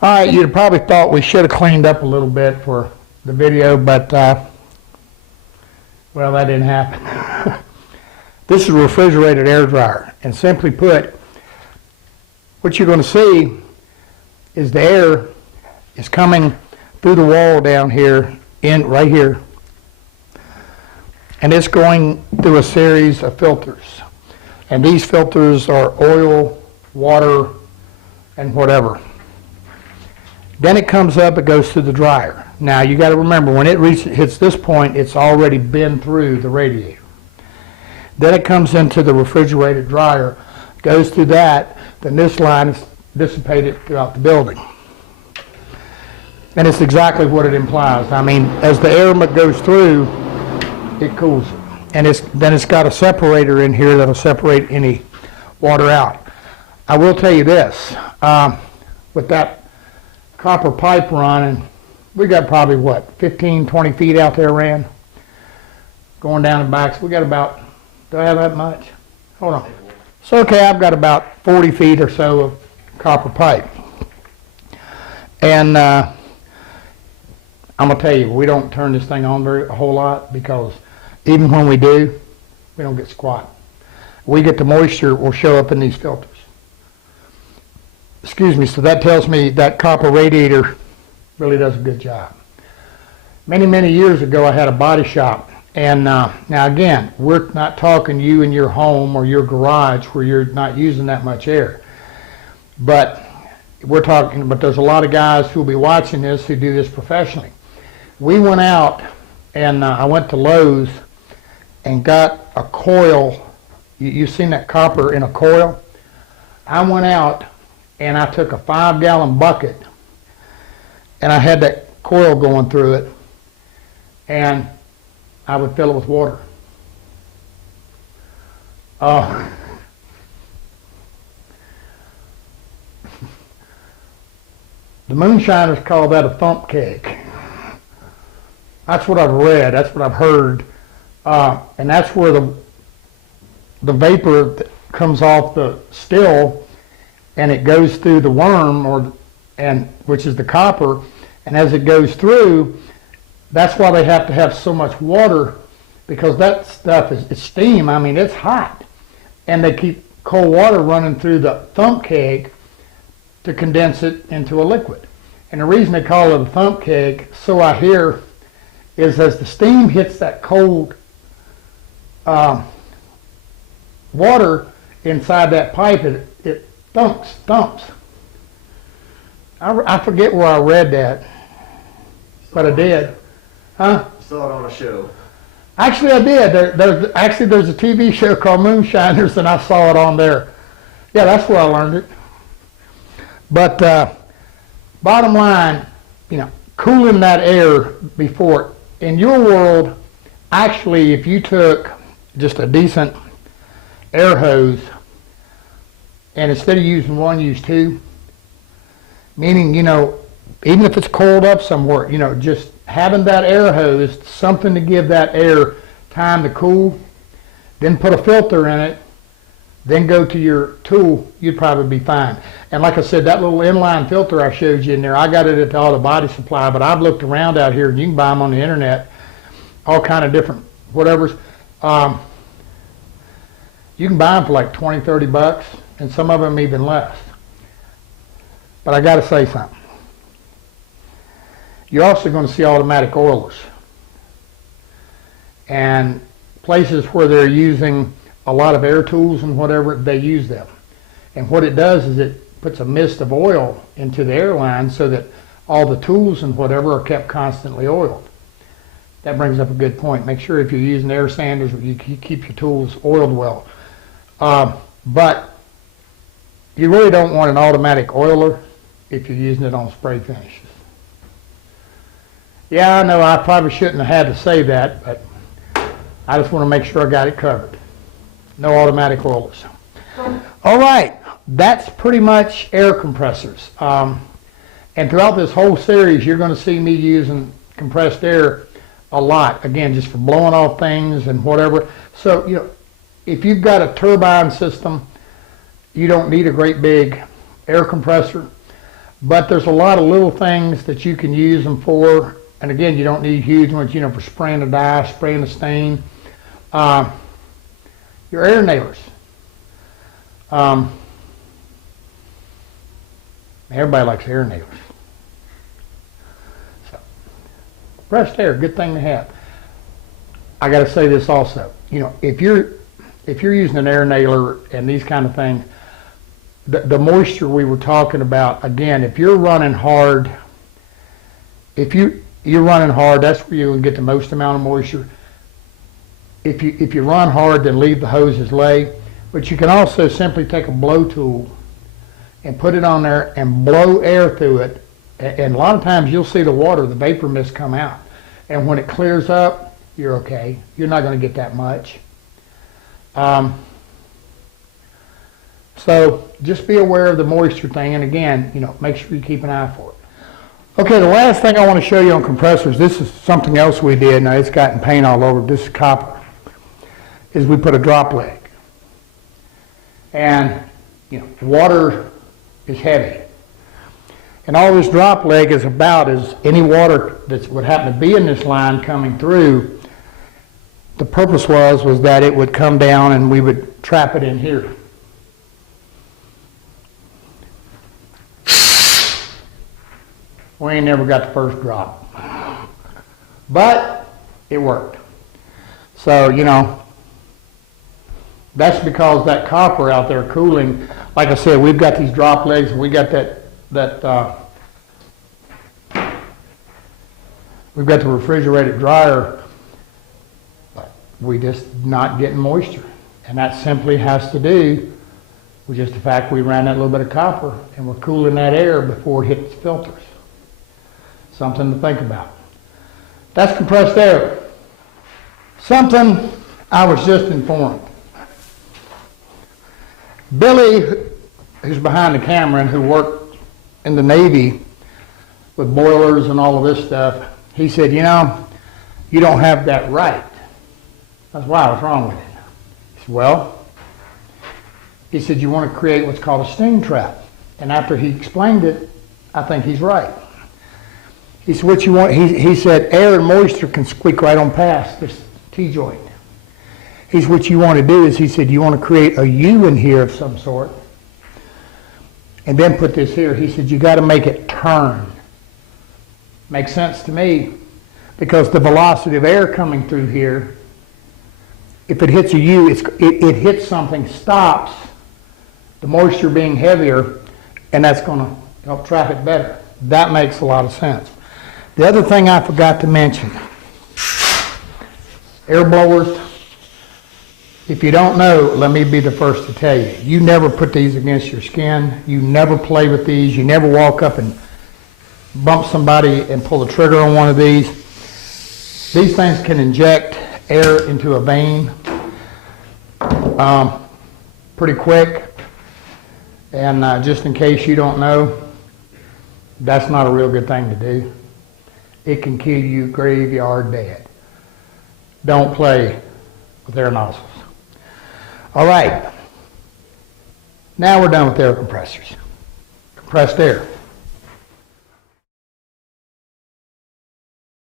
All right, you'd probably thought we should have cleaned up a little bit for the video, but well, that didn't happen. This is a refrigerated air dryer, and simply put, what you're going to see is the air is coming through the wall down here, right here, and it's going through a series of filters. And these filters are oil, water, and whatever. Then it comes up, it goes through the dryer. Now you got to remember, when it hits this point, it's already been through the radiator. Then it comes into the refrigerated dryer, goes through that, then this line is dissipated throughout the building. And it's exactly what it implies. I mean, as the air goes through, it cools it. And then it's got a separator in here that'll separate any water out. I will tell you this, with that copper pipe running, we got probably what, 15, 20 feet out there ran, going down the back. So we got about, do I have that much? Hold on. So okay, I've got about 40 feet or so of copper pipe. And I'm gonna tell you, we don't turn this thing on a whole lot, because even when we do, we don't get squat. We get the moisture will show up in these filters. Excuse me, so that tells me that copper radiator really does a good job. Many, many years ago, I had a body shop. And now again, we're not talking you in your home or your garage where you're not using that much air. But there's a lot of guys who will be watching this who do this professionally. We went out and I went to Lowe's and got a coil. You've seen that copper in a coil? I went out and I took a 5-gallon bucket and I had that coil going through it, and I would fill it with water. The moonshiners call that a thump keg. That's what I've read, that's what I've heard, and that's where the vapor that comes off the still, and it goes through the worm, which is the copper, and as it goes through, that's why they have to have so much water, because that stuff it's steam. I mean, it's hot, and they keep cold water running through the thump keg to condense it into a liquid. And the reason they call it a thump keg, so I hear, is as the steam hits that cold water inside that pipe, it thumps. I forget where I read that, but I did. Huh? Saw it on a show. Actually, I did. There's a TV show called Moonshiners, and I saw it on there. Yeah, that's where I learned it. But bottom line, cooling that air before, in your world, actually, if you took just a decent air hose, and instead of using one, use two, meaning, even if it's cold up somewhere, just having that air hose, something to give that air time to cool, then put a filter in it, then go to your tool, you'd probably be fine. And like I said, that little inline filter I showed you in there, I got it at the Auto Body Supply, but I've looked around out here, and you can buy them on the internet, all kind of different whatevers. You can buy them for like 20, 30 bucks, and some of them even less. But I got to say something. You're also going to see automatic oilers. And places where they're using a lot of air tools and whatever, they use them. And what it does is it puts a mist of oil into the air line so that all the tools and whatever are kept constantly oiled. That brings up a good point. Make sure if you're using air sanders, you keep your tools oiled well. But you really don't want an automatic oiler if you're using it on spray finishes. Yeah, I know I probably shouldn't have had to say that, but I just want to make sure I got it covered. No automatic oilers. All right, that's pretty much air compressors. And throughout this whole series, you're going to see me using compressed air a lot. Again, just for blowing off things and whatever. So, if you've got a turbine system, you don't need a great big air compressor. But there's a lot of little things that you can use them for. And again, you don't need huge ones, you know, for spraying the dye, spraying the stain. Your air nailers. Everybody likes air nailers. So, compressed air, good thing to have. I got to say this also. You know, if you're using an air nailer and these kind of things, the moisture we were talking about, again, if you're running hard, you're running hard, that's where you will get the most amount of moisture. If you run hard, then leave the hoses lay. But you can also simply take a blow tool and put it on there and blow air through it. And a lot of times you'll see the water, the vapor mist come out. And when it clears up, you're okay. You're not going to get that much. So just be aware of the moisture thing. And again, you know, make sure you keep an eye for it. Okay, the last thing I want to show you on compressors, this is something else we did. Now it's gotten paint all over. This is copper. Is we put a drop leg. And, you know, water is heavy. And all this drop leg is about is any water that would happen to be in this line coming through, the purpose was that it would come down and we would trap it in here. We ain't never got the first drop. But it worked. So, you know, that's because that copper out there cooling, like I said, we've got these drop legs and we got we've got the refrigerated dryer, but we just not getting moisture. And that simply has to do with just the fact we ran that little bit of copper and we're cooling that air before it hits filters. Something to think about. That's compressed air. Something I was just informed. Billy, who's behind the camera and who worked in the Navy with boilers and all of this stuff, he said, you know, you don't have that right. That's why I was wrong with it. He said, well, he said, you want to create what's called a steam trap. And after he explained it, I think he's right. He said, what you want, he said, air and moisture can squeak right on past this T-joint. He said, what you want to do is, he said, you want to create a U in here of some sort, and then put this here. He said, you got to make it turn. Makes sense to me, because the velocity of air coming through here, if it hits a U, it hits something, stops, the moisture being heavier, and that's going to help trap it better. That makes a lot of sense. The other thing I forgot to mention, air blowers. If you don't know, let me be the first to tell you. You never put these against your skin. You never play with these. You never walk up and bump somebody and pull the trigger on one of these. These things can inject air into a vein pretty quick. And just in case you don't know, that's not a real good thing to do. It can kill you graveyard dead. Don't play with air nozzles. All right, now we're done with air compressors. Compressed air.